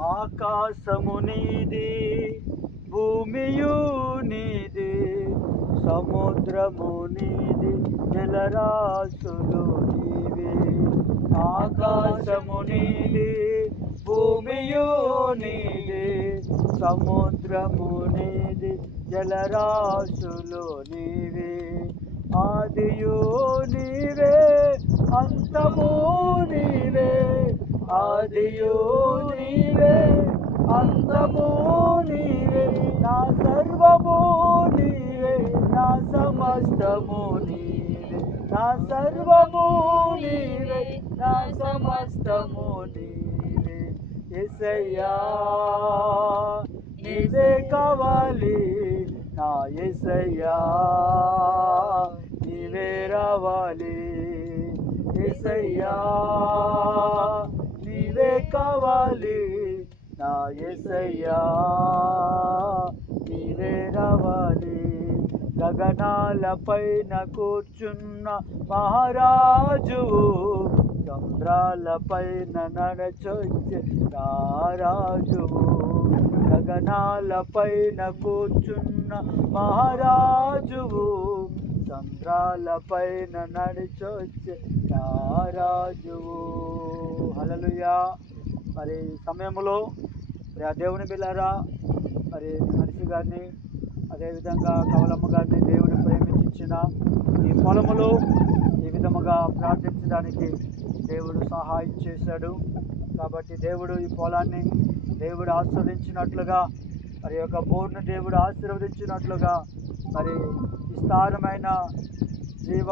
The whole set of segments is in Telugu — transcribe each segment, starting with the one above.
ఆకాశము నీది భూమియు నీది సముద్రము నీది జలరాశులు నీవి. ఆకాశము నీది భూమియు నీది సముద్రము నీది జలరాశులు నీవి. ఆదియో నీవే అంతము ఆదియు నీవే అంతము నీవే నా సర్వము నీవే నా సమస్తము నీవే నా సర్వము నీవే నా సమస్తము నీవే. ఎసయ్యా నీవే కావాలి నా ఎసయ్యా నీవే రావాలి. ఎసయ్యా కావాలి. నా ఎసయ్యా నీవే రావాలి. గగనాలపైన కూర్చున్న మహారాజు చంద్రాలపైన నడచొచ్చే రారాజు. గగనాలపైన కూర్చున్న మహారాజువు చంద్రాలపైన నడిచొచ్చే రారాజువు హలలుయా మరి ఈ సమయంలో మరి ఆ దేవుని బిల్లారా మరి మనిషి గారిని అదేవిధంగా కవలమ్మ గారిని దేవుని ప్రేమించిన ఈ పొలములో ఈ విధముగా ప్రార్థించడానికి దేవుడు సహాయం చేశాడు. కాబట్టి దేవుడు ఈ పొలాన్ని దేవుడు ఆస్వాదించినట్లుగా మరి యొక్క బోర్ను దేవుడు ఆశీర్వదించినట్లుగా మరి విస్తారమైన జీవ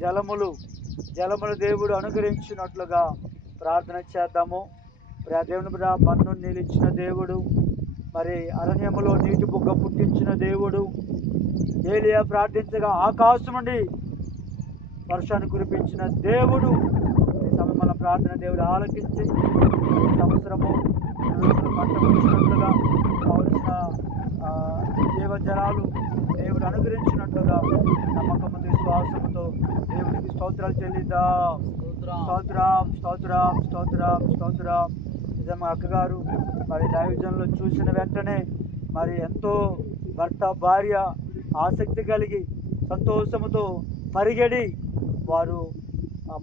జలములు జలములు దేవుడు అనుగ్రహించినట్లుగా ప్రార్థన చేద్దాము. మరి దేవుని బిడ్డ మన్ను నిలిచిన దేవుడు మరి అరణ్యములో నీటి బుగ్గ పుట్టించిన దేవుడు ఏలియా ప్రార్థించగా ఆకాశం నుండి వర్షాన్ని కురిపించిన దేవుడు ఈ సమయం ప్రార్థన దేవుడు ఆలకించి సంవత్సరము రోజులు పంట వచ్చినట్లుగా కావలసిన జీవజలాలు దేవుడు అనుగ్రహించినట్లుగా నమ్మకము విశ్వాసముతో దేవుడికి స్తోత్రాలు చెల్లిద్దాం. స్తోత్రం. స్తోత్రం స్తోత్రం స్తోత్రం నిజంగా అక్కగారు మరి డైవిజన్లో చూసిన వెంటనే మరి ఎంతో భర్త భార్య ఆసక్తి కలిగి సంతోషముతో పరిగెడి వారు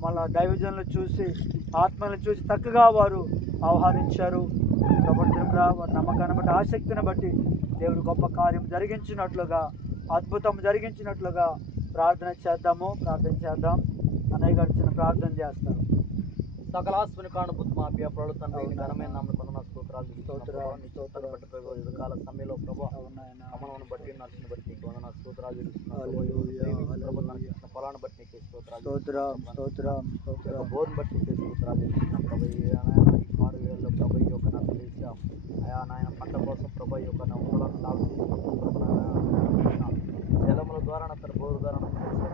మళ్ళా డైవిజన్లు చూసి ఆత్మలను చూసి చక్కగా వారు ఆహ్వానించారు. కాబట్టి వారి నమ్మకాన్ని బట్టి ఆసక్తిని బట్టి దేవుడు గొప్ప కార్యం జరిగించినట్లుగా అద్భుతం జరిగించినట్లుగా ప్రార్థన చేద్దాము ప్రార్థన చేద్దాం. అన్నయ్య గారు చిన్న ప్రార్థన చేస్తారు. సకలాస్మని కానుపుతు మా ప్రియ ప్రభు తండ్రి ఘనమైన స్తోత్రాలు స్తోత్రాలు, నీ స్తోత్రాలు. బట్టి ప్రభు ఈ కాల సమయంలో ప్రభు అమనమును బట్టి నర్సుని బట్టి నీకు వందన స్తోత్రాలు ఇచ్చిన పొలాన్ని బట్టి నీకు స్తోత్రాలు స్తోత్రం స్తోత్రం స్తోత్రం. బోర్ని బట్టి నీకు స్తోత్రాలు ప్రభు. ఈ కారు వేళ్ళలో ప్రభు ఈ యొక్క నాకు తెలిసి అయా నాయన పంట కోసం ప్రభు ఈ యొక్క నా పొలం సాగు చేసినప్పుడు నాయన జలముల ద్వారా నా తన బోరు ద్వారా నాకు తెలిసి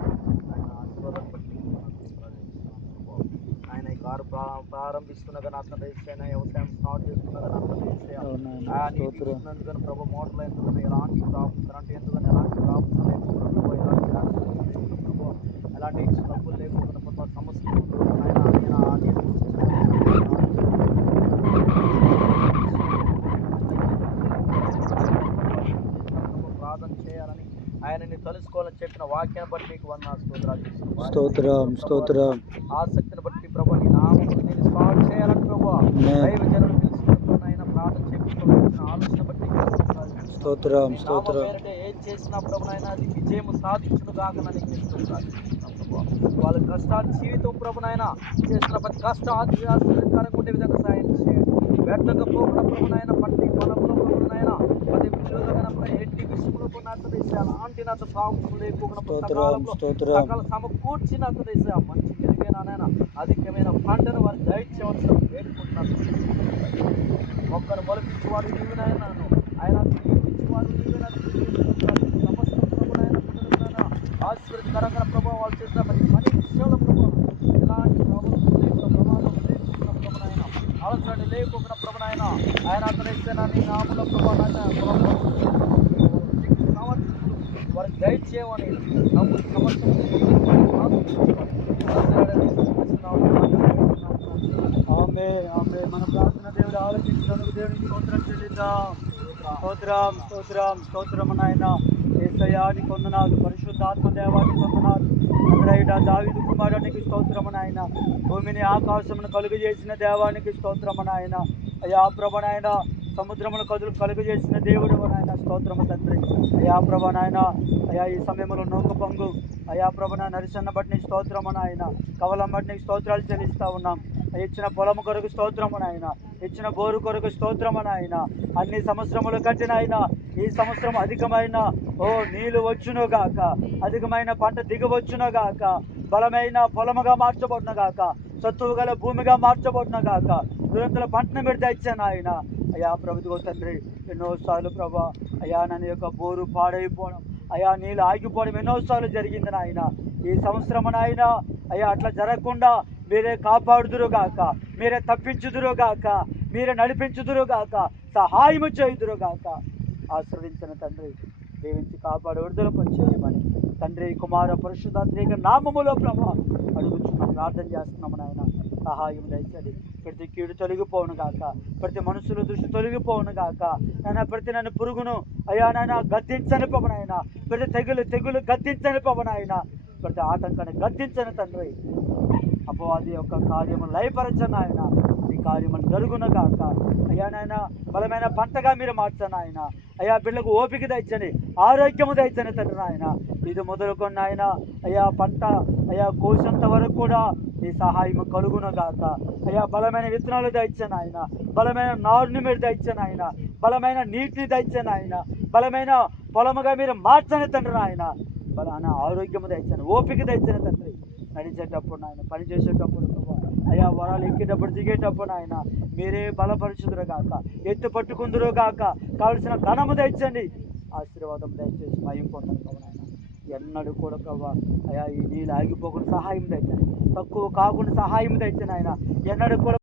ఆయన ఆశీర్వాదం బట్టి నీకు వందనాలు, స్తోత్రాలు చెల్లిస్తున్నాను ప్రభు. ఆయన ఈ కారు ప్రా- ప్రారంభిస్తున్నగా నా తండ్రి అయినా వ్యవసాయం స్టార్ట్ చేస్తున్నగా నా తండ్రి యేసయ్య. అవునాయన ఆ నీటి స్తోత్రం. ఇచ్చినందుకని ప్రభు మోటార్లు ఎందుకని ఎలాంటి ప్రాబ్లం కరెంట్ ఎందుకని ఎలాంటి ప్రాబ్లం లేకుండా ప్రభు ఎలాంటి యాక్సిడెంట్ ప్రభు? ఎలాంటి డబ్బులు లేకుండా ప్రభు సమస్యలు ఆయన ఆయన ప్రార్థన చేయాలని ఆయనని తలుసుకోవాలని చెప్పిన వాక్యాన్ని బట్టి నీకు వంద స్తోత్రాలు. స్తోత్రం స్తోత్రం ఆసక్తిని బట్టి ప్రభు నీ నామమును నేను స్టార్ట్ చేయాలని ప్రభు. దైవ జనులు తెలుసుకుంటున్న ఆయన ప్రార్థన చేపించుకోవాల్సిన ఆలోచన బట్టి. స్తోత్రం స్తోత్రం ఏం చేసినా ప్రభు నాయన అది విజయం సాధించును కాక నీకు ప్రభు. వాళ్ళ కష్టాలు జీవితం ప్రభు నాయన చేసిన ప్రతి కష్టం ఆశ్చర్యకరంగా ఉండే విధంగా సాయం చేయండి వ్యర్థంగా పోకుండా ప్రభు నాయన పట్టి పొలంలో ప్రభు నాయన ప్రతి విషయంలో కనుక ఎట్టి విషయంలో కూడా దేశ అలాంటి నాతో సాగు లేకుండా స్తోత్రం సకాలంలో స్తోత్రం సకల సమకూర్చి నాకు దేశ మంచి మెరుగైన అధికమైన పంటను వారి దయచేయవలసిన వేడుకుంటున్నాను ఒక్కరు మొలపించేవాడు నీవు నాయన ఆయన తీర్చివాడు నీవే నాకు సమస్త ప్రభునైన పిల్లలైన ఆశీర్వదకరంగా ప్రభావం వాళ్ళు చేసిన ప్రతి పని విషయంలో ప్రభావం ఎలాంటి లేకుండా ప్రమాదం లేకుండా ప్రభునైన అవసరం లేకుండా ప్రభునైన ఆయన అతను నీ నామలో ప్రభావం వారికి గైడ్ చేయమని ఆమె ఆమె మన ప్రార్థన దేవుడు ఆలోచించినందుకు దేవుడికి స్తోత్రం చెల్లిద్దాం. స్తోత్రం స్తోత్రం స్తోత్రం నాయన. ఏసయానికి కొందనాలు పరిశుద్ధాత్మ దేవానికి కొందనాలు అందరైట దావిదు కుమారునికి స్తోత్రము నాయన. భూమిని ఆకాశమును కలుగు చేసిన దేవానికి స్తోత్రము నాయన. అయ్యా ప్రభు సముద్రముల కదులు కలుగు చేసిన దేవుడు నాయన? స్తోత్రము తండ్రి. అయా ప్రభ నాయన అయా ఈ సమయంలో నౌక పొంగు. అయా ప్రభ నా నరిసన్న బట్టి నీకు స్తోత్రము నాయన. కవలం బట్టి నీకు స్తోత్రాలు చెల్లిస్తా ఉన్నాం. ఇచ్చిన పొలము కొరకు స్తోత్రము నాయన. ఇచ్చిన బోరు కొరకు స్తోత్రము నాయన. అన్ని సంవత్సరములు కట్టినాయన ఈ సంవత్సరం అధికమైన ఓ నీళ్ళు వచ్చును గాక. అధికమైన పంట దిగవచ్చును గాక. బలమైన పొలముగా మార్చబడును గాక. సత్తువు గల భూమిగా మార్చబడును గాక. దురంతుల పంటను పెడితే ఇచ్చాను ఆయన అయా ప్రభుత్వ తండ్రి ఎన్నోసార్లు ప్రభా అయా నన్ను యొక్క బోరు పాడైపోవడం అయా నీళ్ళు ఆగిపోవడం ఎన్నోసార్లు జరిగింది నాయన. ఈ సంవత్సరం నాయన అయ్యా అట్లా జరగకుండా మీరే కాపాడుదురు గాక మీరే తప్పించుదురు గాక మీరే నడిపించుదురు గాక సహాయము చేయుదురు గాక. ఆశ్రదించిన తండ్రి దీవించి కాపాడు విడుదలకు చేయమని తండ్రి కుమార పరిశుధాత్రేక నామములో ప్రభా అడుగుతున్నాం ప్రార్థన చేస్తున్నాము నాయన. సహాయం దయచేది ప్రతి కీడు తొలగిపోవును గాక. ప్రతి మనుషుల దృష్టి తొలగిపోవును గాక. నాయన ప్రతి నన్ను పురుగును అయ్యా నాయన గద్దించని పవనాయన ప్రతి తెగులు తెగులు గద్దించని పవనాయన ప్రతి ఆటంకాన్ని గద్దించని తండ్రి. అపవాది యొక్క కార్యము లయపరచను ఆయన కార్యములు జరుగున కాక అయ్యా నాయన బలమైన పంటగా మీరు మార్చను ఆయన అయ్యా పిల్లకు ఓపిక తెచ్చని ఆరోగ్యము తెచ్చని తండ్రి నాయన. ఇది మొదలుకొని ఆయన అయ్యా పంట అయ్యా కోసినంత వరకు కూడా ఈ సహాయం కలుగున కాక అయ్యా బలమైన విత్తనాలు తెచ్చను ఆయన బలమైన నారుని మీరు తెచ్చను ఆయన బలమైన నీటిని తెచ్చను ఆయన బలమైన పొలముగా మీరు మార్చని తండ్రి నాయన. బలాన ఆరోగ్యము తెచ్చాను ఓపిక తెచ్చిన తండ్రి. నడిచేటప్పుడు నాయన పని చేసేటప్పుడు అయ్యా వరాలు ఎక్కేటప్పుడు దిగేటప్పుడు ఆయన మీరే బలపరుచుదురు కాక ఎత్తు పట్టుకుందరు కాక కావలసిన ధనము తెచ్చండి. ఆశీర్వాదం దయచేసి భయం పొందండి ప్రభు నాయన. ఎన్నడూ కూడా ప్రభా అయ్యా ఈ నీళ్ళు ఆగిపోకుండా సహాయం తెచ్చండి. తక్కువ కాకుండా సహాయం తెచ్చాను ఆయన ఎన్నడూ కూడా